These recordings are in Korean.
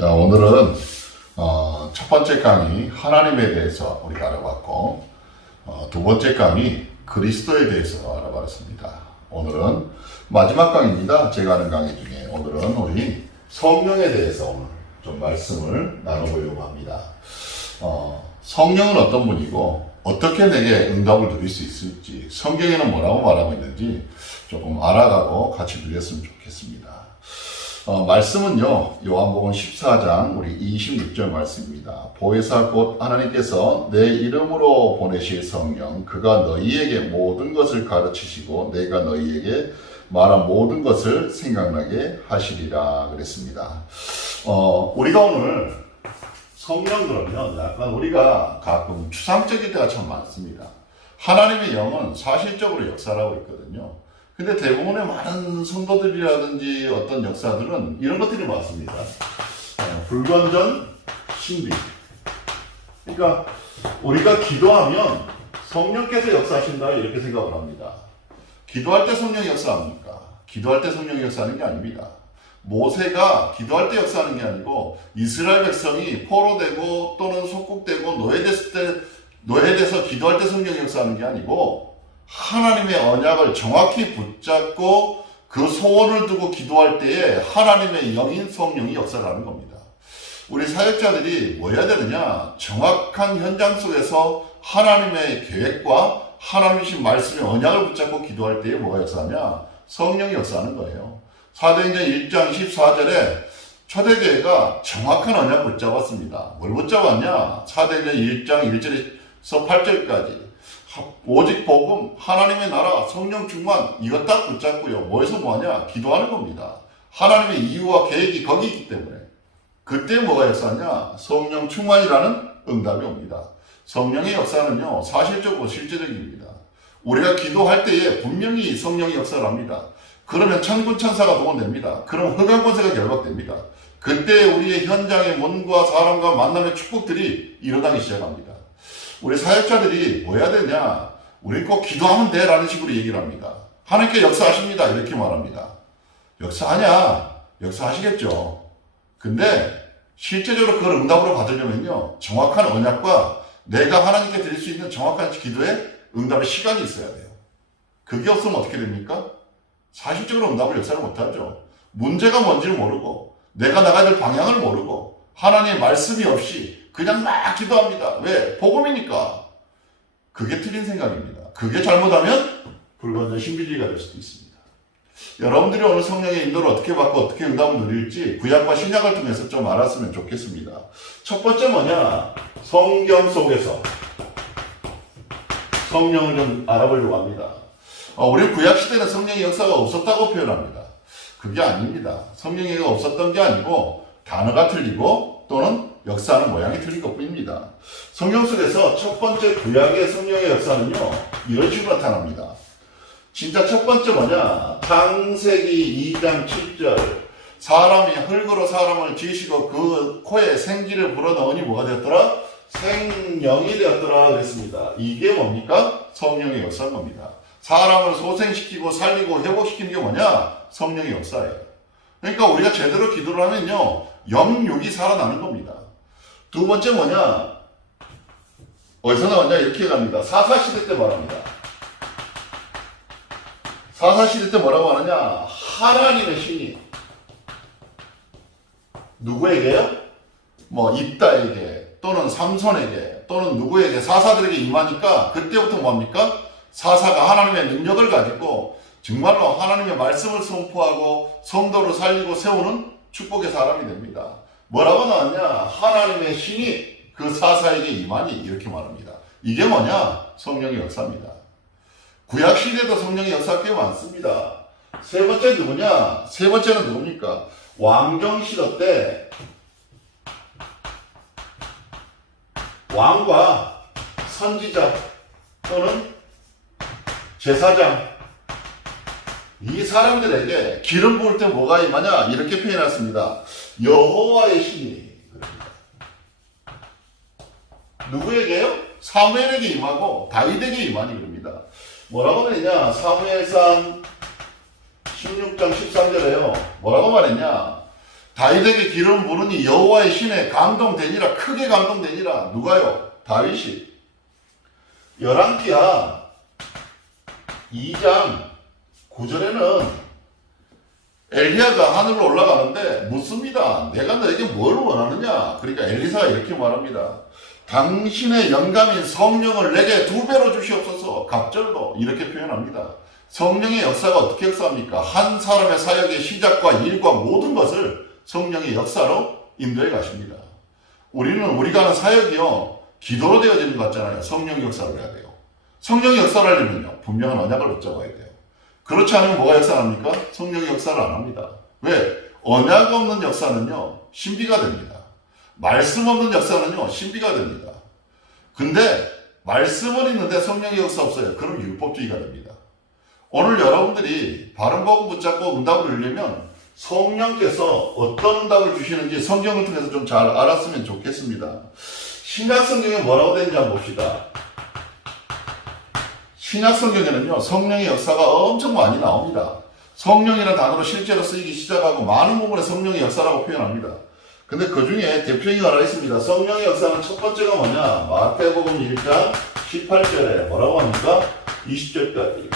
자, 오늘은 첫 번째 강의 하나님에 대해서 우리가 알아봤고 두 번째 강의 그리스도에 대해서 알아봤습니다. 오늘은 마지막 강의입니다. 제가 하는 강의 중에 오늘은 우리 성령에 대해서 오늘 좀 말씀을 나눠보려고 합니다. 성령은 어떤 분이고 어떻게 내게 응답을 드릴 수 있을지 성경에는 뭐라고 말하고 있는지 조금 알아가고 같이 누렸으면 좋겠습니다. 말씀은요, 요한복음 14장 우리 26절 말씀입니다. 보혜사 곧 하나님께서 내 이름으로 보내실 성령, 그가 너희에게 모든 것을 가르치시고 내가 너희에게 말한 모든 것을 생각나게 하시리라 그랬습니다. 우리가 오늘 성령 그러면 약간 우리가 가끔 추상적일 때가 참 많습니다. 하나님의 영은 사실적으로 역사를 하고 있거든요. 근데 대부분의 많은 성도들이라든지 어떤 역사들은 이런 것들이 많습니다. 불건전, 신비. 그러니까 우리가 기도하면 성령께서 역사하신다 이렇게 생각을 합니다. 기도할 때 성령이 역사합니까? 기도할 때 성령이 역사하는 게 아닙니다. 모세가 기도할 때 역사하는 게 아니고 이스라엘 백성이 포로되고 또는 속국되고 노예돼서 기도할 때 성령이 역사하는 게 아니고 하나님의 언약을 정확히 붙잡고 그 소원을 두고 기도할 때에 하나님의 영인 성령이 역사를 하는 겁니다. 우리 사역자들이 뭐 해야 되느냐? 정확한 현장 속에서 하나님의 계획과 하나님이신 말씀의 언약을 붙잡고 기도할 때에 뭐가 역사하냐? 성령이 역사하는 거예요. 사도행전 1장 14절에 초대교회가 정확한 언약을 붙잡았습니다. 뭘 붙잡았냐? 사도행전 1장 1절에서 8절까지 오직 복음, 하나님의 나라, 성령 충만 이것 딱 붙잡고요. 뭐해서 뭐하냐? 기도하는 겁니다. 하나님의 이유와 계획이 거기 있기 때문에 그때 뭐가 역사하냐? 성령 충만이라는 응답이 옵니다. 성령의 역사는요, 사실적으로 실제적입니다. 우리가 기도할 때에 분명히 성령이 역사를 합니다. 그러면 천군 천사가 동원됩니다. 그럼 흑암 권세가 결박됩니다. 그때 우리의 현장의 문과 사람과 만남의 축복들이 일어나기 시작합니다. 우리 사역자들이 뭐 해야 되냐? 우리 꼭 기도하면 돼 라는 식으로 얘기를 합니다. 하나님께 역사하십니다 이렇게 말합니다. 역사하냐? 역사하시겠죠. 근데 실제적으로 그걸 응답으로 받으려면요, 정확한 언약과 내가 하나님께 드릴 수 있는 정확한 기도에 응답의 시간이 있어야 돼요. 그게 없으면 어떻게 됩니까? 사실적으로 응답을 역사를 못하죠. 문제가 뭔지를 모르고 내가 나가야 될 방향을 모르고 하나님의 말씀이 없이 그냥 막 기도합니다. 왜? 복음이니까. 그게 틀린 생각입니다. 그게 잘못하면 불건전 신비주의가 될 수도 있습니다. 여러분들이 오늘 성령의 인도를 어떻게 받고 어떻게 응답을 누릴지 구약과 신약을 통해서 좀 알았으면 좋겠습니다. 첫 번째 뭐냐? 성경 속에서 성령을 좀 알아보려고 합니다. 우리 구약시대는 성령의 역사가 없었다고 표현합니다. 그게 아닙니다. 성령의 역사가 없었던 게 아니고 단어가 틀리고 또는 역사하는 모양이 틀린 것 뿐입니다. 성경 속에서 첫 번째 구약의 성령의 역사는요, 이런 식으로 나타납니다. 진짜 첫 번째 뭐냐? 창세기 2장 7절. 사람이 흙으로 사람을 지으시고 그 코에 생기를 불어넣으니 뭐가 되었더라? 생명이 되었더라 그랬습니다. 이게 뭡니까? 성령의 역사인 겁니다. 사람을 소생시키고 살리고 회복시키는 게 뭐냐? 성령의 역사예요. 그러니까 우리가 제대로 기도를 하면요, 영육이 살아나는 겁니다. 두 번째 뭐냐? 어디서 나왔냐? 이렇게 갑니다. 사사시대 때 말합니다. 사사시대 때 뭐라고 하느냐? 하나님의 신이 누구에게요? 입다에게 또는 삼손에게 또는 누구에게 사사들에게 임하니까 그때부터 뭡니까? 사사가 하나님의 능력을 가지고 정말로 하나님의 말씀을 선포하고 성도를 살리고 세우는 축복의 사람이 됩니다. 뭐라고 나왔냐? 하나님의 신이 그 사사에게 임하니 이렇게 말합니다. 이게 뭐냐? 성령의 역사입니다. 구약시대도 성령의 역사가 꽤 많습니다. 세 번째 누구냐? 세 번째는 누굽니까? 왕정시대 때 왕과 선지자 또는 제사장 이 사람들에게 기름 부을 때 뭐가 임하냐? 이렇게 표현했습니다. 여호와의 신이. 누구에게요? 사무엘에게 임하고 다윗에게 임하니 그럽니다. 뭐라고 그랬냐? 사무엘상 16장 13절에요. 뭐라고 말했냐? 다윗에게 기름 부으니 여호와의 신에 감동되니라. 크게 감동되니라. 누가요? 다윗이. 열왕기하 2장 9절에는 엘리야가 하늘로 올라가는데 묻습니다. 내가 너에게 뭘 원하느냐? 그러니까 엘리사가 이렇게 말합니다. 당신의 영감인 성령을 내게 2배로 주시옵소서. 갑절로 이렇게 표현합니다. 성령의 역사가 어떻게 역사합니까? 한 사람의 사역의 시작과 일과 모든 것을 성령의 역사로 인도해 가십니다. 우리가 하는 사역이요, 기도로 되어지는 것 같잖아요. 성령의 역사를 해야 돼요. 성령의 역사를 하려면요, 분명한 언약을 붙잡아야 돼요. 그렇지 않으면 뭐가 역사합니까? 성령의 역사를 안 합니다. 왜? 언약 없는 역사는요, 신비가 됩니다. 말씀 없는 역사는요, 신비가 됩니다. 근데 말씀은 있는데 성령의 역사 없어요. 그럼 율법주의가 됩니다. 오늘 여러분들이 바른 복음 붙잡고 응답을 이루려면 성령께서 어떤 응답을 주시는지 성경을 통해서 좀 잘 알았으면 좋겠습니다. 신약 성경에 뭐라고 되는지 한번 봅시다. 신약 성경에는요, 성령의 역사가 엄청 많이 나옵니다. 성령이라는 단어로 실제로 쓰이기 시작하고 많은 부분에 성령의 역사라고 표현합니다. 근데 그 중에 대표적인 하나 있습니다. 성령의 역사는 첫 번째가 뭐냐? 마태복음 1장 18절에 뭐라고 합니까? 20절까지.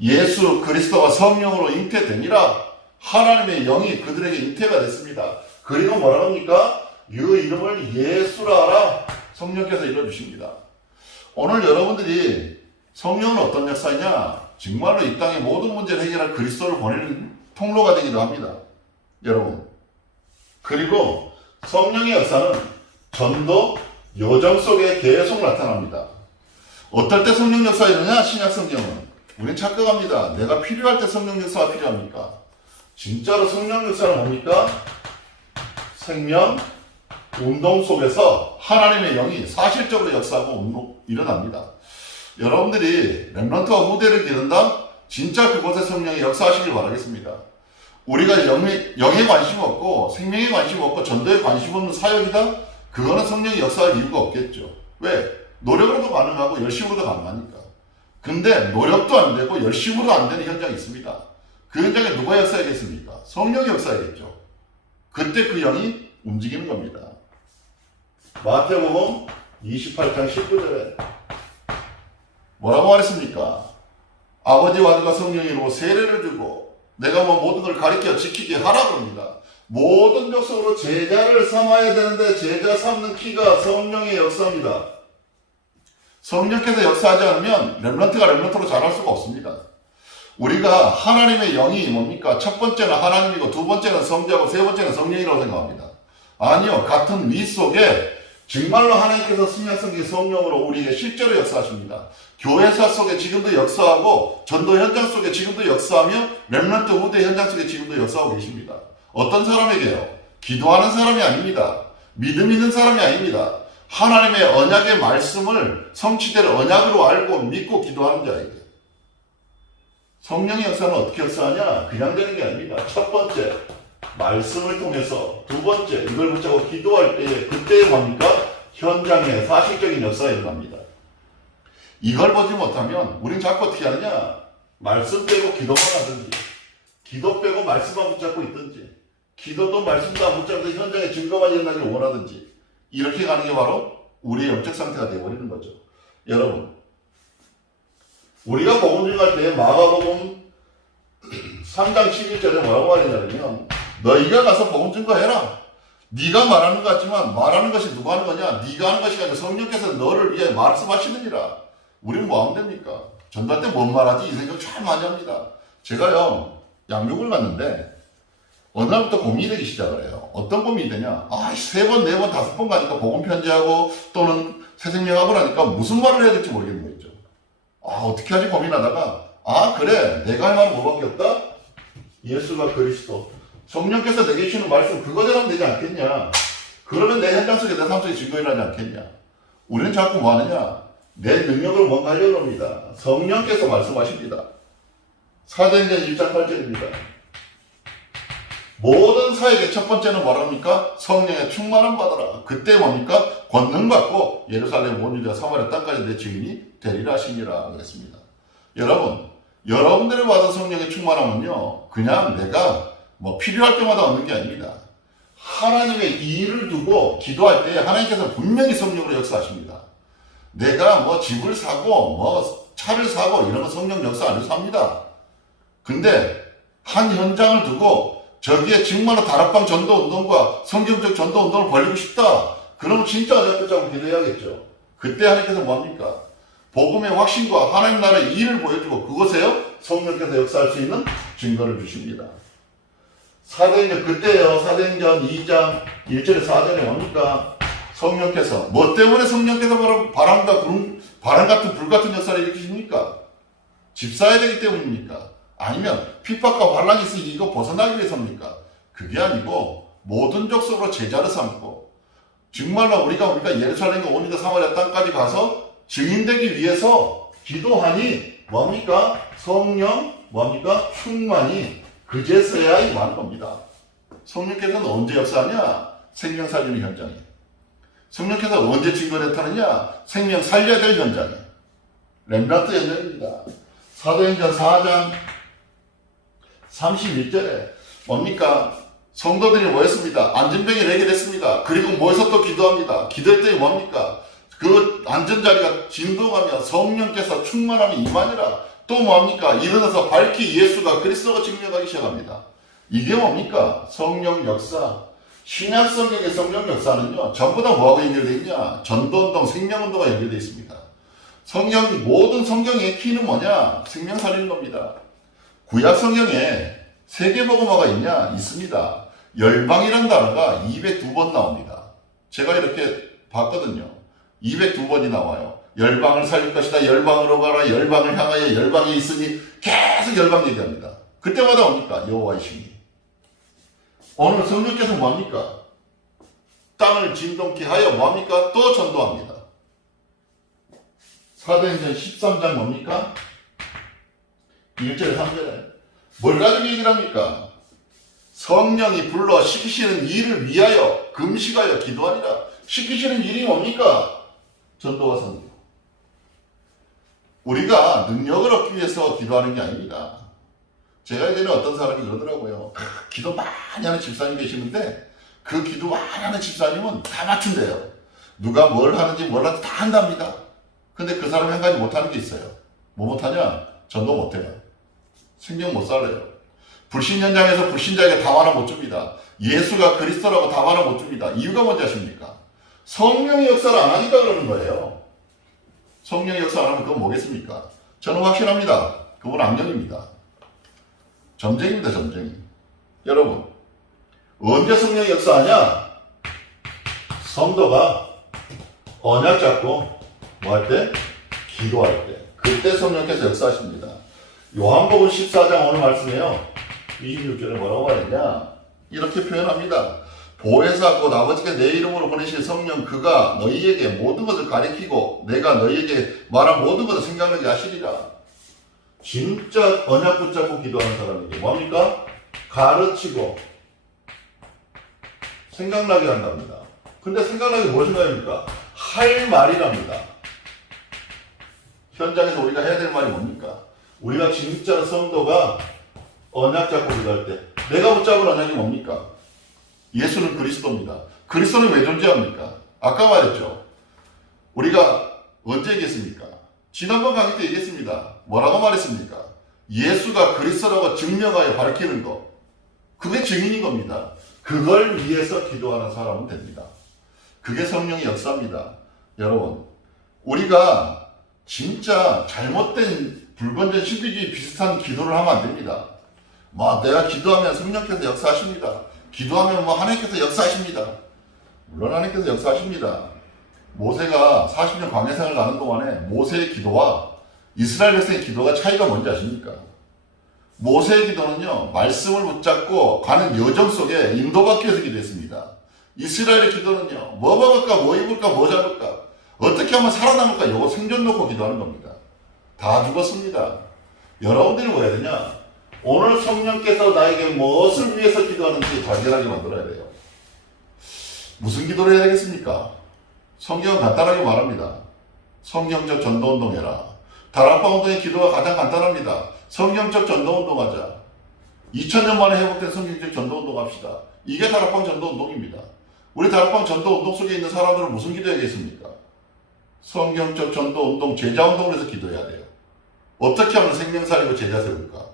예수 그리스도가 성령으로 잉태되니라. 하나님의 영이 그들에게 잉태가 됐습니다. 그리고 뭐라고 합니까? 그 이름을 예수라 하라. 성령께서 이뤄주십니다. 오늘 여러분들이 성령은 어떤 역사냐? 정말로 이 땅의 모든 문제를 해결할 그리스도를 보내는 통로가 되기도 합니다. 여러분. 그리고 성령의 역사는 전도, 여정 속에 계속 나타납니다. 어떨 때 성령 역사가 일어나냐? 신약 성경은. 우린 착각합니다. 내가 필요할 때 성령 역사가 필요합니까? 진짜로 성령 역사는 뭡니까? 생명, 운동 속에서 하나님의 영이 사실적으로 역사하고 일어납니다. 여러분들이 렘넌트와 후대를 기른다? 진짜 그곳에 성령이 역사하시길 바라겠습니다. 우리가 영에 관심 없고 생명에 관심 없고 전도에 관심 없는 사역이다? 그거는 성령이 역사할 이유가 없겠죠. 왜? 노력으로도 가능하고 열심으로도 가능하니까. 근데 노력도 안 되고 열심으로도 안 되는 현장이 있습니다. 그 현장에 누가 역사하겠습니까? 성령이 역사하겠죠. 그때 그 영이 움직이는 겁니다. 마태복음 28장 19절에 뭐라고 말했습니까? 아버지와 아들과 성령으로 세례를 주고 내가 모든 걸 가르쳐 지키게 하라고 합니다. 모든 족속으로 제자를 삼아야 되는데 제자 삼는 키가 성령의 역사입니다. 성령께서 역사하지 않으면 렘넌트가 렘넌트로 자랄 수가 없습니다. 우리가 하나님의 영이 뭡니까? 첫 번째는 하나님이고 두 번째는 성자고 세 번째는 성령이라고 생각합니다. 아니요. 같은 위 속에 정말로 하나님께서 신약성경 성령으로 우리에게 실제로 역사하십니다. 교회사 속에 지금도 역사하고 전도 현장 속에 지금도 역사하며 렘넌트 후대 현장 속에 지금도 역사하고 계십니다. 어떤 사람에게요? 기도하는 사람이 아닙니다. 믿음 있는 사람이 아닙니다. 하나님의 언약의 말씀을 성취될 언약으로 알고 믿고 기도하는 자에게. 성령의 역사는 어떻게 역사하냐? 그냥 되는 게 아닙니다. 첫 번째, 말씀을 통해서. 두 번째, 이걸 붙잡고 기도할 때에 그때 뭡니까? 현장에 사실적인 역사가 일어납니다. 이걸 보지 못하면 우린 자꾸 어떻게 하느냐? 말씀 빼고 기도만 하든지 기도 빼고 말씀만 붙잡고 있든지 기도도 말씀도 안 붙잡고 현장에 증거만 일어나길 원하든지 이렇게 가는 게 바로 우리의 영적 상태가 되어버리는 거죠. 여러분, 우리가 복음 전할 때 마가복음 3장 11절에 뭐라고 말했냐면 너희가 가서 복음 증거해라. 네가 말하는 것 같지만 말하는 것이 누가 하는 거냐? 네가 하는 것이 아니라 성령께서 너를 위해 말씀하시느니라. 우리는 뭐 하면 됩니까? 전달 때 뭔 말하지? 이 생각 참 많이 합니다. 제가요 양육을 갔는데 어느 날부터 고민이 되기 시작을 해요. 어떤 고민이 되냐? 세 번, 네 번, 다섯 번 가니까 복음 편지하고 또는 새생명하고 나니까 무슨 말을 해야 될지 모르겠는 거죠. 어떻게 하지 고민하다가 그래 내가 할 말은 뭐밖에 없다? 예수가 그리스도 성령께서 내게 주시는 말씀 그거 전하면 되지 않겠냐? 그러면 내 현장 속에 내 삶 속에 증거를 하지 않겠냐? 우리는 자꾸 뭐 하느냐? 내 능력으로 뭔가 하려고 합니다. 성령께서 말씀하십니다. 사도행전 1장 8절입니다. 모든 사역의 첫 번째는 뭐랍니까? 성령의 충만함 받아라. 그때 뭡니까? 권능 받고 예루살렘 온 유대와 사마리아 땅까지 내 증인이 되리라 하시니라 그랬습니다. 여러분, 여러분들이 받은 성령의 충만함은요, 그냥 내가 필요할 때마다 얻는 게 아닙니다. 하나님의 일을 두고 기도할 때 하나님께서 분명히 성령으로 역사하십니다. 내가 뭐 집을 사고 뭐 차를 사고 이런 거 성령 역사 안 해서 합니다. 근데 한 현장을 두고 저기에 정말로 다락방 전도 운동과 성경적 전도 운동을 벌이고 싶다. 그러면 진짜 어렵겠다고 기도해야겠죠. 그때 하나님께서 뭐합니까? 복음의 확신과 하나님 나라의 일을 보여주고 그것에요 성령께서 역사할 수 있는 증거를 주십니다. 사도행전 그때요. 사도행전 2장 1절에 4절에 뭡니까? 성령께서 뭐 때문에 성령께서 바람 같은 불 같은 역사를 일으키십니까? 집 사야 되기 때문입니까? 아니면 핍박과 환란이 있으니 이거 벗어나기 위해서입니까? 그게 아니고 모든 족속으로 제자를 삼고 정말로 우리가 예루살렘과 온유다 사마리아 땅까지 가서 증인되기 위해서 기도하니 뭡니까? 성령 뭡니까? 충만이 그제서야 임하는 겁니다. 성령께서는 언제 역사하냐? 생명 살리는 현장에. 성령께서 언제 증거 나타나느냐? 생명 살려야 될 현장에. 렘넌트 현장입니다. 사도행전 4장 31절에 뭡니까? 성도들이 모였습니다. 안전병이 내게 됐습니다. 그리고 모여서 또 기도합니다. 기도했더니 뭡니까? 그 안전자리가 진동하며 성령께서 충만함이 임하니라. 또 뭡니까? 일어나서 밝히 예수가 그리스도가 증명하기 시작합니다. 이게 뭡니까? 성령 역사. 신약 성경의 성령 역사는요, 전부 다 뭐하고 연결되어 있냐? 전도운동, 생명운동과 연결되어 있습니다. 모든 성경의 키는 뭐냐? 생명 살리는 겁니다. 구약 성경에 세계복음화가 있냐? 있습니다. 열방이라는 단어가 202번 나옵니다. 제가 이렇게 봤거든요. 202번이 나와요. 열방을 살릴 것이다. 열방으로 가라. 열방을 향하여 열방이 있으니 계속 열방 얘기합니다. 그때마다 뭡니까? 여호와의 신이. 오늘 성령께서 뭡니까? 땅을 진동케 하여 뭡니까? 또 전도합니다. 사도행전 13장 뭡니까? 1절에 3절에 뭘 가지고 얘기를 합니까? 성령이 불러 시키시는 일을 위하여 금식하여 기도하리라. 시키시는 일이 뭡니까? 전도와 선교. 우리가 능력을 얻기 위해서 기도하는 게 아닙니다. 제가 예전에 어떤 사람이 그러더라고요. 기도 많이 하는 집사님 계시는데 그 기도 많이 하는 집사님은 다 맞춘대요. 누가 뭘 하는지 다 한답니다. 근데 그 사람이 한 가지 못하는 게 있어요. 뭐 못하냐? 전도 못해요. 생명 못 살아요. 불신 현장에서 불신자에게 답 하나 못 줍니다. 예수가 그리스도라고 답 하나 못 줍니다. 이유가 뭔지 아십니까? 성령의 역사를 안 하니까 그러는 거예요. 성령의 역사 안 하면 그건 뭐겠습니까? 저는 확신합니다. 그건 악령입니다. 점쟁입니다. 점쟁이. 여러분, 언제 성령의 역사하냐? 성도가 언약 잡고 뭐 할 때? 기도할 때. 그때 성령께서 역사하십니다. 요한복음 14장 오늘 말씀에요. 26절에 뭐라고 말했냐? 이렇게 표현합니다. 보혜사 곧 아버지께 내 이름으로 보내실 성령 그가 너희에게 모든 것을 가리키고 내가 너희에게 말한 모든 것을 생각나게 하시리라. 진짜 언약 붙잡고 기도하는 사람에게 뭡니까? 가르치고 생각나게 한답니다. 근데 생각나게 뭘 생각합니까? 할 말이랍니다. 현장에서 우리가 해야 될 말이 뭡니까? 우리가 진짜 성도가 언약 잡고 기도할 때 내가 붙잡은 언약이 뭡니까? 예수는 그리스도입니다. 그리스도는 왜 존재합니까? 아까 말했죠. 우리가 언제 얘기했습니까? 지난번 강의 때 얘기했습니다. 뭐라고 말했습니까? 예수가 그리스도라고 증명하여 밝히는 것. 그게 증인인 겁니다. 그걸 위해서 기도하는 사람은 됩니다. 그게 성령의 역사입니다. 여러분, 우리가 진짜 잘못된 불건전 신비주의 비슷한 기도를 하면 안 됩니다. 내가 기도하면 성령께서 역사하십니다. 기도하면 하나님께서 역사하십니다. 물론 하나님께서 역사하십니다. 모세가 40년 광야생활을 가는 동안에 모세의 기도와 이스라엘 백성의 기도가 차이가 뭔지 아십니까? 모세의 기도는요, 말씀을 붙잡고 가는 여정 속에 인도받기 위해서 기도했습니다. 이스라엘의 기도는요, 뭐 먹을까, 뭐 입을까, 뭐 잡을까, 어떻게 하면 살아남을까, 이거 생존 놓고 기도하는 겁니다. 다 죽었습니다. 여러분들이 뭐 해야 되냐? 오늘 성령께서 나에게 무엇을 위해서 기도하는지 발견하게 만들어야 돼요. 무슨 기도를 해야 되겠습니까? 성경은 간단하게 말합니다. 성경적 전도운동 해라. 다락방 운동의 기도가 가장 간단합니다. 성경적 전도운동 하자. 2000년 만에 회복된 성경적 전도운동 합시다. 이게 다락방 전도운동입니다. 우리 다락방 전도운동 속에 있는 사람들은 무슨 기도해야겠습니까? 성경적 전도운동, 제자운동을 해서 기도해야 돼요. 어떻게 하면 생명 살리고 제자 세울까?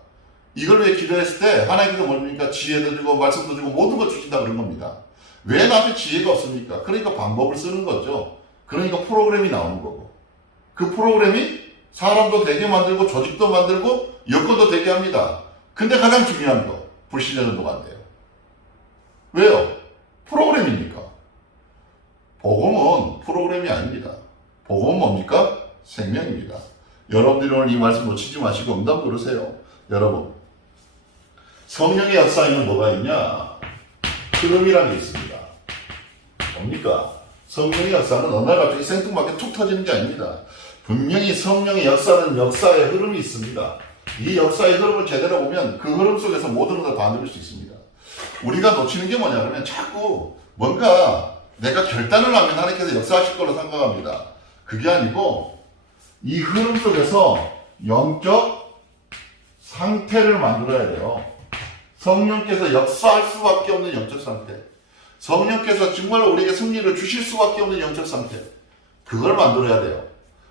이걸 위해 기도했을 때 하나님께서 뭡니까? 지혜도 주고 말씀도 주고 모든 걸 주신다 그런 겁니다. 왜 나한테 지혜가 없습니까? 그러니까 방법을 쓰는 거죠. 그러니까 프로그램이 나오는 거고. 그 프로그램이 사람도 되게 만들고 조직도 만들고 여건도 되게 합니다. 근데 가장 중요한 거, 불신자 전도가 안 돼요. 왜요? 프로그램이니까. 복음은 프로그램이 아닙니다. 복음은 뭡니까? 생명입니다. 여러분들이 오늘 이 말씀 놓치지 마시고 응답 부르세요. 여러분, 성령의 역사에는 뭐가 있냐? 흐름이라는 게 있습니다. 뭡니까? 성령의 역사는 어느 날 갑자기 생뚱맞게 툭 터지는 게 아닙니다. 분명히 성령의 역사는 역사의 흐름이 있습니다. 이 역사의 흐름을 제대로 보면 그 흐름 속에서 모든 것을 다 누릴 수 있습니다. 우리가 놓치는 게 뭐냐 그러면 자꾸 뭔가 내가 결단을 하면 하나님께서 역사하실 걸로 생각합니다. 그게 아니고 이 흐름 속에서 영적 상태를 만들어야 돼요. 성령께서 역사할 수밖에 없는 영적 상태. 성령께서 정말 우리에게 승리를 주실 수밖에 없는 영적 상태. 그걸 만들어야 돼요.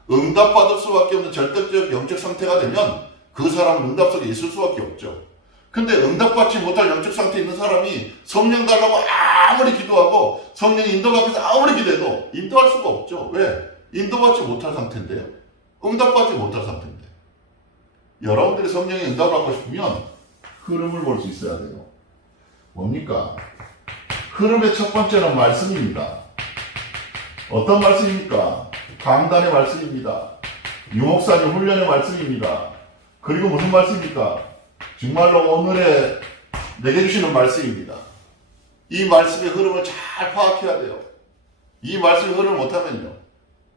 응답받을 수밖에 없는 절대적 영적 상태가 되면 그 사람은 응답 속에 있을 수밖에 없죠. 근데 응답받지 못할 영적 상태에 있는 사람이 성령 달라고 아무리 기도하고 성령이 인도받기 위해서 아무리 기도해도 인도할 수가 없죠. 왜? 인도받지 못할 상태인데요. 응답받지 못할 상태인데. 여러분들이 성령의 응답을 받고 싶으면 흐름을 볼 수 있어야 돼요. 뭡니까? 흐름의 첫 번째는 말씀입니다. 어떤 말씀입니까? 강단의 말씀입니다. 유목사님 훈련의 말씀입니다. 그리고 무슨 말씀입니까? 정말로 오늘의 내게 주시는 말씀입니다. 이 말씀의 흐름을 잘 파악해야 돼요. 이 말씀의 흐름을 못하면요,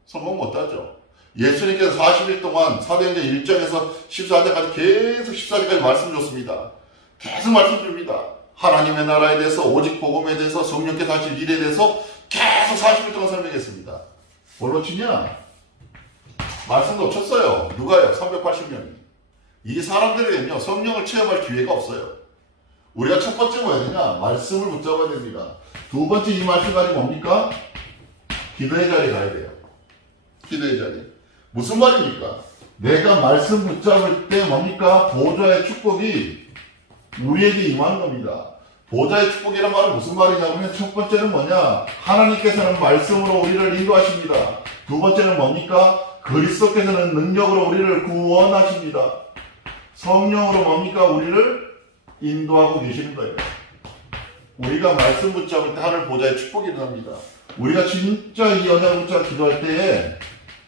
성공 못하죠. 예수님께서 40일 동안 사도행전 1장에서 14장까지 계속 14장까지 말씀 줬습니다. 계속 말씀 줍니다. 하나님의 나라에 대해서, 오직 복음에 대해서, 성령께서 하실 일에 대해서 계속 40일 동안 설명했습니다. 뭘 놓치냐? 말씀 놓쳤어요. 누가요? 380명이. 이 사람들에게는요, 성령을 체험할 기회가 없어요. 우리가 첫 번째 뭐야 되냐? 말씀을 붙잡아야 됩니다. 두 번째 이 말씀 가지고 뭡니까? 기도의 자리에 가야 돼요. 기도의 자리. 무슨 말입니까? 내가 말씀 붙잡을 때 뭡니까? 보좌의 축복이 우리에게 임하는 겁니다. 보좌의 축복이란 말은 무슨 말이냐면 첫 번째는 뭐냐? 하나님께서는 말씀으로 우리를 인도하십니다. 두 번째는 뭡니까? 그리스도께서는 능력으로 우리를 구원하십니다. 성령으로 뭡니까? 우리를 인도하고 계시는 거예요. 우리가 말씀 붙잡을 때 하늘 보좌의 축복이 일어납니다. 우리가 진짜 이 언약 붙잡아 기도할 때에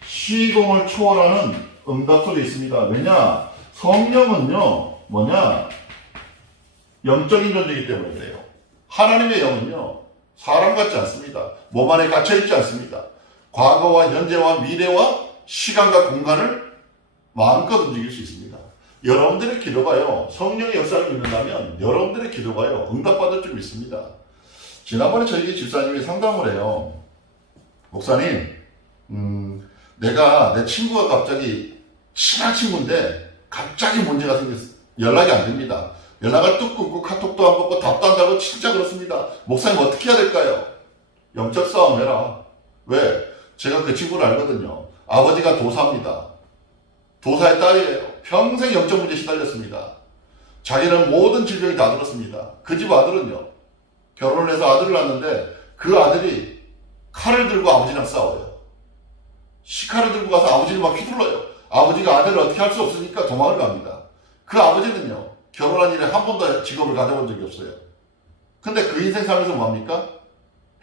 시공을 초월하는 응답 속에 있습니다. 왜냐? 성령은요, 뭐냐? 영적인 존재이기 때문에 그래요. 하나님의 영은요, 사람 같지 않습니다. 몸 안에 갇혀있지 않습니다. 과거와 현재와 미래와 시간과 공간을 마음껏 움직일 수 있습니다. 여러분들의 기도가요, 성령의 역사를 믿는다면 여러분들의 기도가요, 응답받을 줄 믿습니다. 지난번에 저에게 집사님이 상담을 해요. 목사님, 내가 내 친구가 갑자기 친한 친구인데 갑자기 문제가 생겼어. 연락이 안 됩니다. 연락을 뚝 끊고 카톡도 안 받고 답도 안 하고 진짜 그렇습니다. 목사님 어떻게 해야 될까요? 영적 싸움 해라. 왜? 제가 그 친구를 알거든요. 아버지가 도사입니다. 도사의 딸이에요. 평생 영적 문제에 시달렸습니다. 자기는 모든 질병이 다 들었습니다. 그 집 아들은요, 결혼을 해서 아들을 낳았는데 그 아들이 칼을 들고 아버지랑 싸워요. 시칼을 들고 가서 아버지를 막 휘둘러요. 아버지가 아들을 어떻게 할 수 없으니까 도망을 갑니다. 그 아버지는요, 결혼한 일에 한 번도 직업을 가져본 적이 없어요. 근데 그 인생 살면서 뭡니까?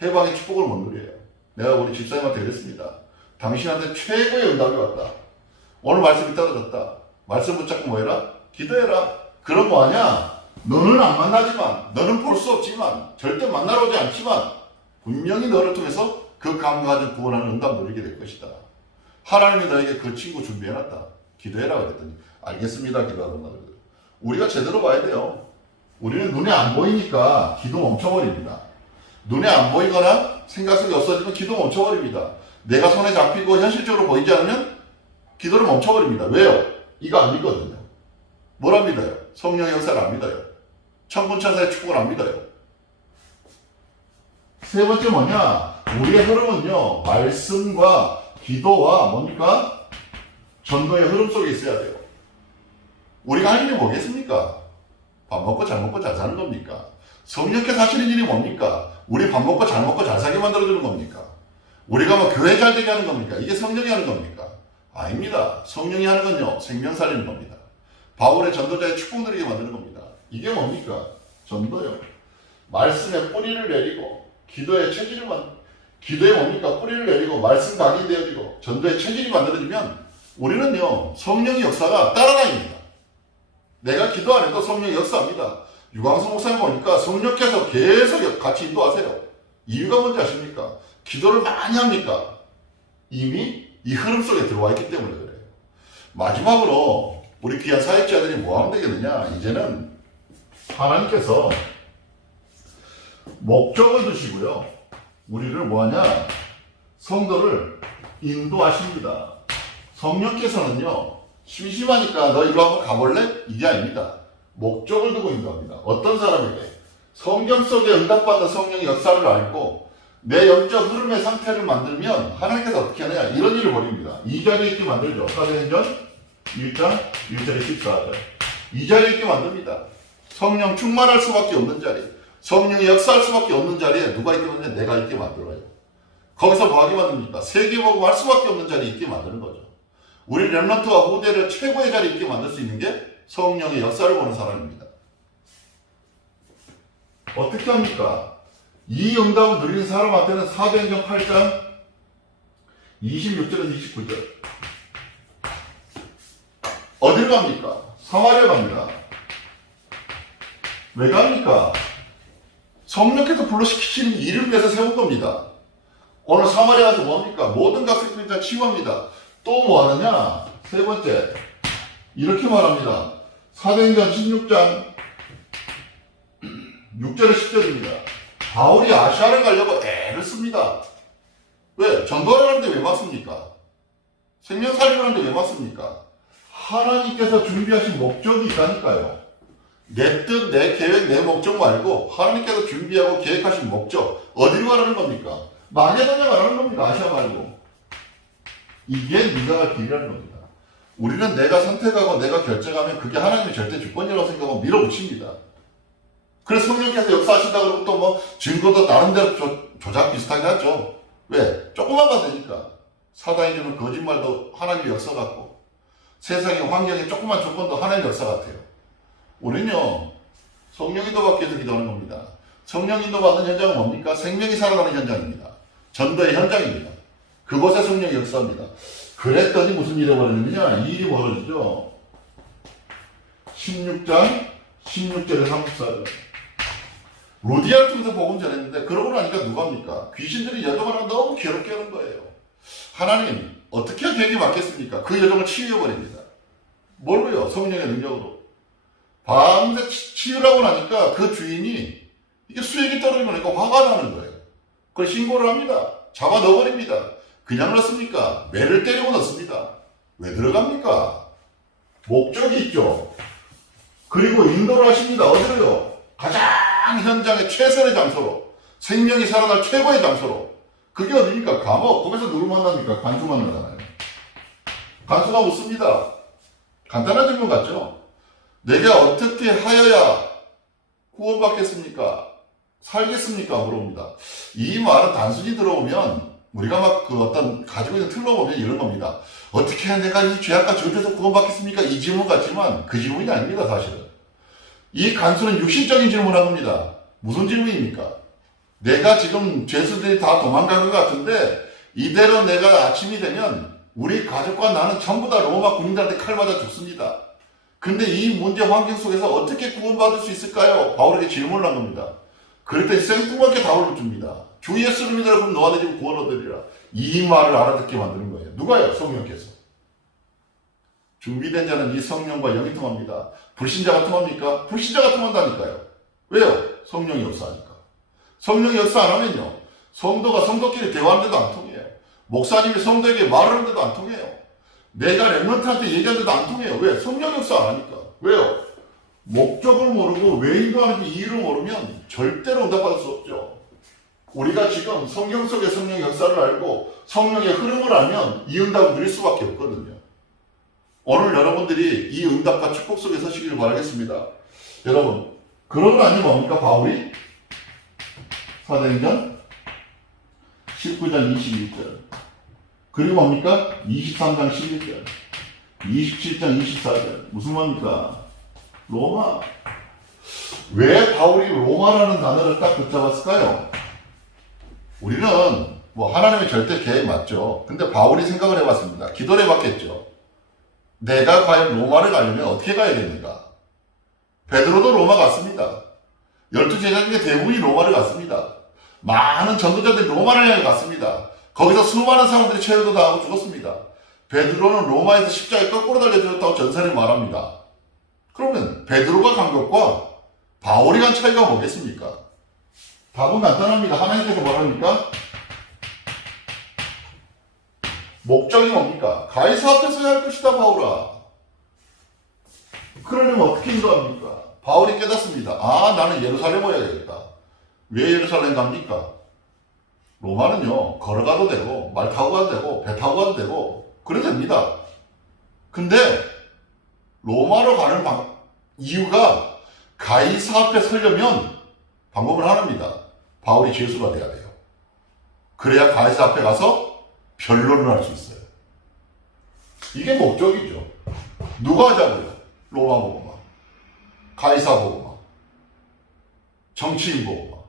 해방의 축복을 못 누려요. 내가 우리 집사님한테 그랬습니다. 당신한테 최고의 응답이 왔다. 오늘 말씀이 떨어졌다. 말씀 붙잡고 뭐해라? 기도해라. 그럼 뭐하냐? 너는 안 만나지만, 너는 볼 수 없지만, 절대 만나러 오지 않지만 분명히 너를 통해서 그 감가진 구원하는 응답 누리게 될 것이다. 하나님이 너에게 그 친구 준비해놨다. 기도해라 그랬더니 알겠습니다. 기도하던 날. 우리가 제대로 봐야 돼요. 우리는 눈에 안 보이니까 기도 멈춰버립니다. 눈에 안 보이거나 생각 속에 없어지면 기도 멈춰버립니다. 내가 손에 잡히고 현실적으로 보이지 않으면 기도를 멈춰버립니다. 왜요? 이거 안 믿거든요. 뭘 안 믿어요? 성령의 역사를 안 믿어요. 천군천사의 축복을 안 믿어요. 세 번째 뭐냐? 우리의 흐름은요, 말씀과 기도와 뭡니까? 전도의 흐름 속에 있어야 돼요. 우리가 할 일이 뭐겠습니까? 밥 먹고 잘 먹고 잘 사는 겁니까? 성령께서 하시는 일이 뭡니까? 우리 밥 먹고 잘 살게 만들어주는 겁니까? 우리가 뭐 교회 잘 되게 하는 겁니까? 이게 성령이 하는 겁니까? 아닙니다. 성령이 하는 건요, 생명 살리는 겁니다. 바울의 전도자의 축복 누리게 만드는 겁니다. 이게 뭡니까? 전도요. 말씀에 뿌리를 내리고, 기도에 기도에 뭡니까? 뿌리를 내리고, 말씀 각이 되어지고, 전도에 체질이 만들어지면, 우리는요, 성령의 역사가 따라다닙니다. 내가 기도 안 해도 성령이 역사합니다. 유광수 목사님 보니까 성령께서 계속 같이 인도하세요. 이유가 뭔지 아십니까? 기도를 많이 합니까? 이미 이 흐름 속에 들어와 있기 때문에 그래요. 마지막으로 우리 귀한 사역자들이 뭐 하면 되겠느냐? 이제는 하나님께서 목적을 두시고요. 우리를 뭐하냐? 성도를 인도하십니다. 성령께서는요, 심심하니까 너 이리로 한번 가볼래? 이게 아닙니다. 목적을 두고 인도합니다. 어떤 사람에게 성경 속에 응답받은 성령의 역사를 알고 내 영적 흐름의 상태를 만들면 하나님께서 어떻게 하느냐? 이런 일을 벌입니다. 이 자리에 있게 만들죠. 사도행전 1장 1절에 14절. 이 자리에 있게 만듭니다. 성령 충만할 수밖에 없는 자리, 성령이 역사할 수밖에 없는 자리에 누가 있게 만드냐? 내가 있게 만들어요. 거기서 뭐 하게 만듭니까? 세계복음 할 수밖에 없는 자리에 있게 만드는 거죠. 우리 렘넌트와 후대를 최고의 자리에 있게 만들 수 있는 게 성령의 역사를 보는 사람입니다. 어떻게 합니까? 이 응답을 누리는 사람한테는 사도행전 8장 26절에서 29절. 어딜 갑니까? 사마리아 갑니다. 왜 갑니까? 성령께서 불러시키시는 일을 위해서 세운 겁니다. 오늘 사마리아 가서 뭡니까? 모든 각색들을 치유합니다. 또 뭐 하느냐? 세 번째, 이렇게 말합니다. 사도행전 16장 6절에 10절입니다. 바울이 아시아를 가려고 애를 씁니다. 왜? 전도를 하는데 왜 막습니까? 생명 살리를 하는데 왜 막습니까? 하나님께서 준비하신 목적이 있다니까요. 내 뜻, 내 계획, 내 목적 말고 하나님께서 준비하고 계획하신 목적, 어디로 가라는 겁니까? 마게도냐 가라는 겁니까? 아시아 말고. 이게 네가 갈 길이라는 겁니다. 우리는 내가 선택하고 내가 결정하면 그게 하나님의 절대 주권이라고 생각하고 밀어붙입니다. 그래서 성령께서 역사하신다 그러고 또 뭐 증거도 나름대로 조작 비슷하게 하죠. 왜? 조금만 가면 되니까. 사단이주는 거짓말도 하나님의 역사 같고 세상의 환경의 조그만 조건도 하나님의 역사 같아요. 우리는요, 성령 인도 받기 위해서 기도하는 겁니다. 성령 인도 받는 현장은 뭡니까? 생명이 살아가는 현장입니다. 전도의 현장입니다. 그곳에 성령이 역사합니다. 그랬더니 무슨 일이 벌어지느냐? 이 일이 벌어지죠. 16장 16절에 34절. 루디아를 통해서 복음 전했는데 그러고 나니까 누가 합니까? 귀신들이 여종을 너무 괴롭게 하는 거예요. 하나님 어떻게 계획이 맞겠습니까? 그 여종을 치유해버립니다. 뭘로요? 성령의 능력으로. 밤새 치유라고 나니까 그 주인이 이게 수액이 떨어지니까 화가 나는 거예요. 그걸 신고를 합니다. 잡아 넣어버립니다. 그냥 넣습니까? 매를 때리고 넣습니다. 왜 들어갑니까? 목적이 있죠. 그리고 인도를 하십니다. 어디로요? 가장 현장의 최선의 장소로, 생명이 살아날 최고의 장소로. 그게 어디입니까? 감옥. 거기서 누구 만납니까? 간수 만나잖아요. 간수가 묻습니다. 간단한 질문 같죠? 내가 어떻게 하여야 구원받겠습니까? 살겠습니까? 물어봅니다. 이 말은 단순히 들어오면 우리가 막 그 어떤 가지고 있는 틀로 보면 이런 겁니다. 어떻게 해야 내가 이 죄악과 저주에서 구원받겠습니까? 이 질문 같지만 그 질문이 아닙니다, 사실은. 이 간수는 육신적인 질문을 합니다. 무슨 질문입니까? 내가 지금 죄수들이 다 도망간 것 같은데 이대로 내가 아침이 되면 우리 가족과 나는 전부 다 로마 군인들한테 칼 맞아 죽습니다. 근데 이 문제 환경 속에서 어떻게 구원받을 수 있을까요? 바울에게 질문을 한 겁니다. 그랬더니 생뚱맞게 답을 줍니다. 주 예수를 믿으라 그럼 너와 내 집 구원 얻으리라. 이 말을 알아듣게 만드는 거예요. 누가요? 성령께서. 준비된 자는 이 성령과 영이 통합니다. 불신자가 통합니까? 불신자가 통한다니까요. 왜요? 성령이 역사하니까. 성령이 역사 안 하면요, 성도가 성도끼리 대화하는데도 안 통해요. 목사님이 성도에게 말을 하는데도 안 통해요. 내가 렘넌트한테 얘기하는데도 안 통해요. 왜? 성령 역사 안 하니까. 왜요? 목적을 모르고 왜 인도하는지 이유를 모르면 절대로 응답받을 수 없죠. 우리가 지금 성경 속의 성령의 역사를 알고 성령의 흐름을 알면 이 응답을 누릴 수밖에 없거든요. 오늘 여러분들이 이 응답과 축복 속에 서시길 바라겠습니다. 여러분, 그러고 나니 뭡니까? 바울이 사도행전 19장 21절, 그리고 뭡니까? 23장 11절, 27장 24절. 무슨 말입니까? 로마. 왜 바울이 로마라는 단어를 딱 붙잡았을까요? 우리는 뭐 하나님의 절대 계획 맞죠. 근데 바울이 생각을 해봤습니다. 기도를 해봤겠죠. 내가 과연 로마를 가려면 어떻게 가야 됩니까? 베드로도 로마 갔습니다. 12제자 중에 대부분이 로마를 갔습니다. 많은 전도자들이 로마를 향해 갔습니다. 거기서 수많은 사람들이 체포도 당하고 죽었습니다. 베드로는 로마에서 십자가에 거꾸로 달려 죽었다고 전설이 말합니다. 그러면 베드로가 간 것과 바울이 간 차이가 뭐겠습니까? 답은 간단합니다. 하나님께서 뭐랍니까? 목적이 뭡니까? 가이사 앞에 서야 할 것이다, 바울아. 그러려면 어떻게 인도합니까? 바울이 깨닫습니다. 아, 나는 예루살렘 와야겠다. 왜 예루살렘 갑니까? 로마는요, 걸어가도 되고, 말 타고 가도 되고, 배 타고 가도 되고, 그래 됩니다. 근데, 로마로 가는 이유가 가이사 앞에 서려면 방법은 하나입니다. 바울이 죄수가 돼야 돼요. 그래야 가이사 앞에 가서 변론을 할 수 있어요. 이게 목적이죠. 누가 하자고요? 로마 보고만, 가이사 보고만, 정치인 보고만.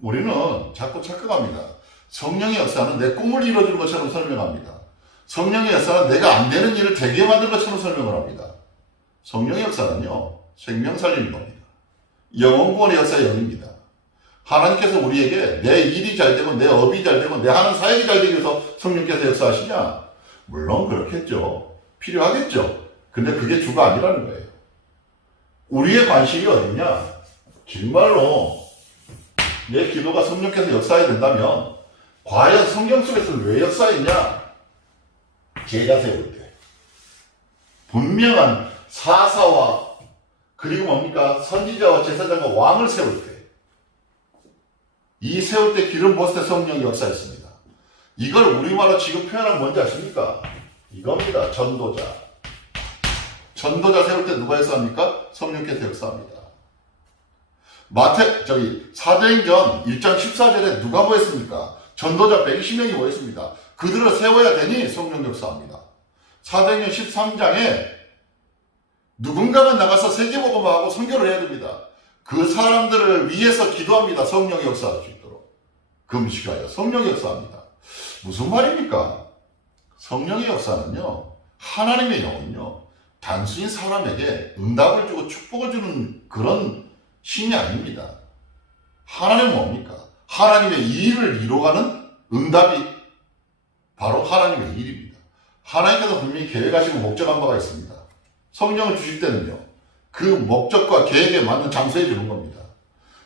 우리는 자꾸 착각합니다. 성령의 역사는 내 꿈을 이뤄주는 것처럼 설명합니다. 성령의 역사는 내가 안 되는 일을 되게 만든 것처럼 설명을 합니다. 성령의 역사는요, 생명 살리는 겁니다. 영혼 구원의 역사의 영입니다. 하나님께서 우리에게 내 일이 잘 되고 내 업이 잘 되고 내 하는 사역이 잘 되기 위해서 성령께서 역사하시냐? 물론 그렇겠죠. 필요하겠죠. 근데 그게 주가 아니라는 거예요. 우리의 관심이 어디냐? 정말로 내 기도가 성령께서 역사해야 된다면 과연 성경 속에서는 왜 역사했냐? 제자 세울 때 분명한 사사와 그리고 뭡니까? 선지자와 제사장과 왕을 세울 때, 이 세울 때 기름 부었을 때 성령이 역사했습니다. 이걸 우리말로 지금 표현하면 뭔지 아십니까? 이겁니다. 전도자. 전도자 세울 때 누가 역사합니까? 성령께서 역사합니다. 사도행전 1장 14절에 누가 모였습니까? 전도자 120명이 모였습니다. 그들을 세워야 되니 성령 역사합니다. 사도행전 13장에 누군가가 나가서 세계복음화하고 선교를 해야 됩니다. 그 사람들을 위해서 기도합니다. 성령이 역사할 수 있도록. 금식하여 성령이 역사합니다. 무슨 말입니까? 성령의 역사는요, 하나님의 영은요, 단순히 사람에게 응답을 주고 축복을 주는 그런 신이 아닙니다. 하나님은 뭡니까? 하나님의 일을 이루어가는 응답이 바로 하나님의 일입니다. 하나님께서 분명히 계획하시고 목적한 바가 있습니다. 성령을 주실 때는요, 그 목적과 계획에 맞는 장소에 주는 겁니다.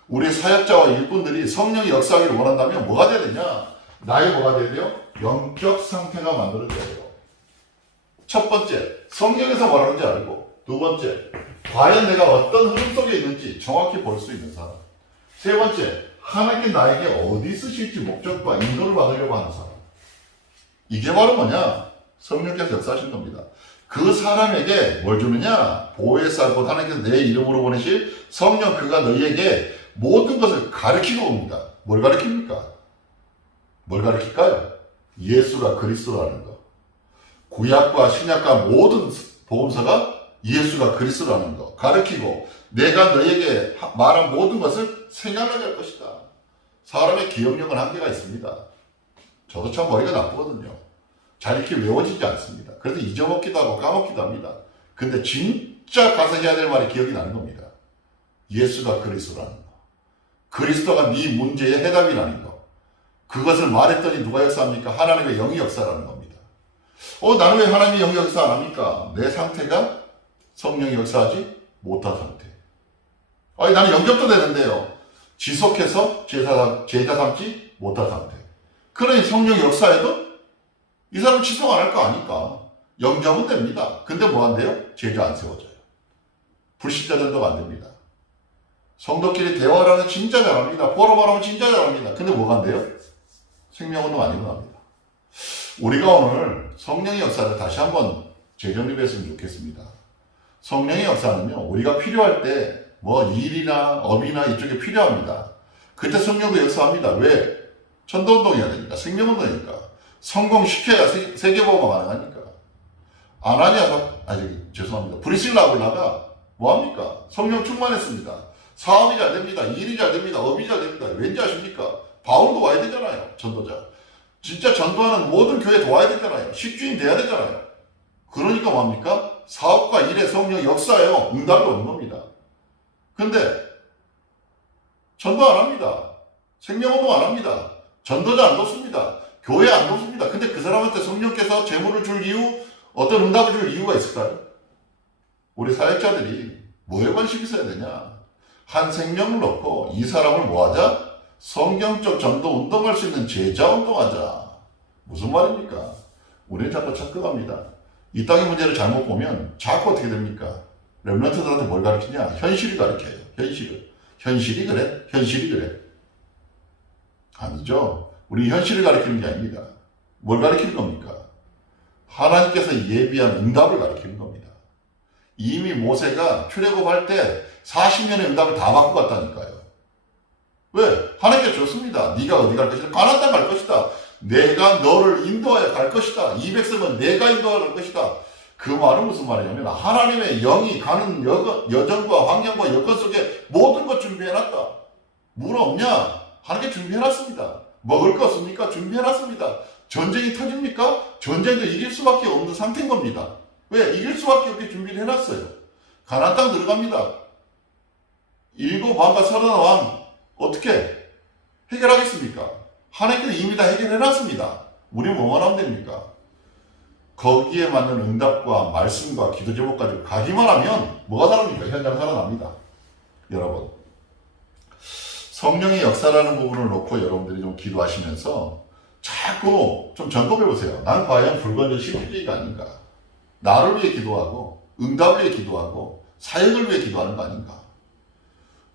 우리 사역자와 일꾼들이 성령의 역사하기를 원한다면 뭐가 돼야 되냐? 나의 뭐가 돼야 돼요? 영적 상태가 만들어져야 돼요. 첫 번째, 성경에서 뭐라는지 알고, 두 번째, 과연 내가 어떤 흐름 속에 있는지 정확히 볼 수 있는 사람. 세 번째, 하나님께 나에게 어디 쓰실지 목적과 인도를 받으려고 하는 사람. 이게 바로 뭐냐? 성령께서 역사하신 겁니다. 그 사람에게 뭘 주느냐? 보혜사 곧 하나님께서 내 이름으로 보내실 성령, 그가 너희에게 모든 것을 가르치고 옵니다. 뭘 가르칩니까? 뭘 가르칠까요? 예수가 그리스도라는 것. 구약과 신약과 모든 복음서가 예수가 그리스도라는 것 가르치고, 내가 너희에게 말한 모든 것을 생각하게 할 것이다. 사람의 기억력은 한계가 있습니다. 저도 참 머리가 나쁘거든요. 잘 이렇게 외워지지 않습니다. 그래서 잊어먹기도 하고 까먹기도 합니다. 근데 진짜 가서 해야 될 말이 기억이 나는 겁니다. 예수가 그리스도라는 거. 그리스도가 네 문제의 해답이라는 거. 그것을 말했더니 누가 역사합니까? 하나님의 영이 역사라는 겁니다. 나는 왜 하나님의 영이 역사 안 합니까? 내 상태가 성령이 역사하지 못한 상태. 나는 영접도 되는데요, 지속해서 제자 삼지 못한 상태. 그러니 성령이 역사해도 이 사람은 취소 안 할 거 아니까 영접은 됩니다. 근데 뭐 한대요? 제자 안 세워져요. 불신자 전도가 안 됩니다. 성도끼리 대화를 하면 진짜 잘합니다. 포럼하면 진짜 잘합니다. 근데 뭐가 안 돼요? 생명운동 안 일어납니다. 우리가 오늘 성령의 역사를 다시 한번 재정립했으면 좋겠습니다. 성령의 역사는요, 우리가 필요할 때 뭐 일이나 업이나 이쪽에 필요합니다. 그때 성령도 역사합니다. 왜? 전도운동해야 되니까, 생명운동이니까. 성공시켜야 세계보고가 가능하니까. 죄송합니다. 브리실라 아굴라가 뭐합니까? 성령 충만했습니다. 사업이 잘 됩니다. 일이 잘 됩니다. 업이 잘 됩니다. 왠지 아십니까? 바울도 와야 되잖아요. 전도자. 진짜 전도하는 모든 교회 도와야 되잖아요. 식주인 돼야 되잖아요. 그러니까 뭐합니까? 사업과 일의 성령 역사예요. 응답이 없는 겁니다. 근데 전도 안 합니다. 생명운동 안 합니다. 전도자 안 돕습니다. 교회 안 돕습니다. 근데 그 사람한테 성령께서 재물을 줄 이유, 어떤 응답을 줄 이유가 있을까요? 우리 사역자들이 뭐에 관심 있어야 되냐? 한 생명을 놓고 이 사람을 뭐하자? 성경적 전도 운동할 수 있는 제자 운동하자. 무슨 말입니까? 우리는 자꾸 착각합니다. 이 땅의 문제를 잘못 보면 자꾸 어떻게 됩니까? 렘넌트들한테 뭘 가르치냐? 현실을 가르쳐요. 현실을. 현실이 그래? 현실이 그래? 아니죠. 우리 현실을 가르치는 게 아닙니다. 뭘 가르치는 겁니까? 하나님께서 예비한 응답을 가르치는 겁니다. 이미 모세가 출애굽할 때 40년의 응답을 다 받고 갔다니까요. 왜? 하나님께 줬습니다. 네가 어디 갈 것이다. 가나안 땅 갈 것이다. 내가 너를 인도하여 갈 것이다. 이 백성은 내가 인도하여 갈 것이다. 그 말은 무슨 말이냐면 하나님의 영이 가는 여정과 환경과 여건 속에 모든 것 준비해놨다. 물 없냐? 하나님께 준비해놨습니다. 먹을 거 없습니까? 준비해놨습니다. 전쟁이 터집니까? 전쟁도 이길 수밖에 없는 상태인 겁니다. 왜? 이길 수밖에 없게 준비를 해놨어요. 가나안 땅 들어갑니다. 7왕과 30왕 어떻게 해결하겠습니까? 하나님께서 이미 다 해결해놨습니다. 우리 뭐만 하면 됩니까? 거기에 맞는 응답과 말씀과 기도 제목 가지고 가기만 하면 뭐가 다릅니까? 현장 살아납니다. 여러분, 성령의 역사라는 부분을 놓고 여러분들이 좀 기도하시면서 자꾸 좀 점검해 보세요. 난 과연 불건전 실질주의가 아닌가? 나를 위해 기도하고 응답을 위해 기도하고 사역을 위해 기도하는 거 아닌가?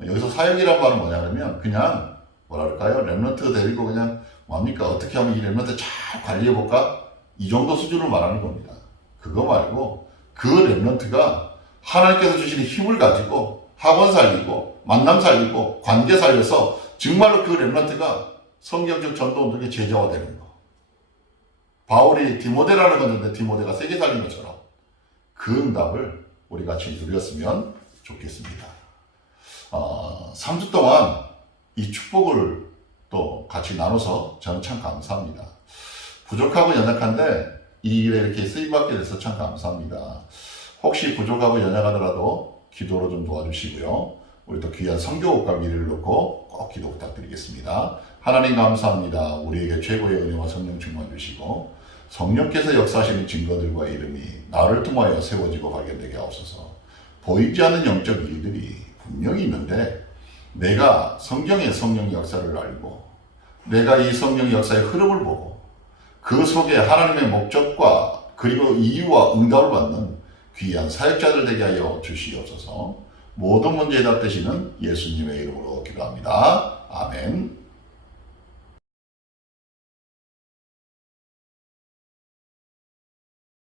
여기서 사역이라는 말은 뭐냐면 그냥 뭐랄까요? 렘넌트 데리고 그냥 뭡니까? 어떻게 하면 이 렘넌트 잘 관리해 볼까? 이 정도 수준으로 말하는 겁니다. 그거 말고 그 렘넌트가 하나님께서 주시는 힘을 가지고 학원 살리고 만남 살리고 관계 살려서 정말로 그 렘넌트가 성경적 전도운동의 제자가 되는 거. 바울이 디모데라는 건데 디모데가 세계 살린 것처럼 그 응답을 우리 같이 누렸으면 좋겠습니다. 3주 동안 이 축복을 또 같이 나눠서 저는 참 감사합니다. 부족하고 연약한데 이 일에 이렇게 쓰임받게 돼서 참 감사합니다. 혹시 부족하고 연약하더라도 기도로 좀 도와주시고요. 우리 또 귀한 성교국과 미래를 놓고 꼭 기도 부탁드리겠습니다. 하나님 감사합니다. 우리에게 최고의 은혜와 성령 충만 주시고 성령께서 역사하시는 증거들과 이름이 나를 통하여 세워지고 발견되게 하옵소서. 보이지 않는 영적 일들이 분명히 있는데 내가 성경의 성령 역사를 알고 내가 이 성령 역사의 흐름을 보고 그 속에 하나님의 목적과 그리고 이유와 응답을 받는 귀한 사역자들 되게 하여 주시옵소서. 모든 문제에 답되시는 예수님의 이름으로 기도합니다. 아멘.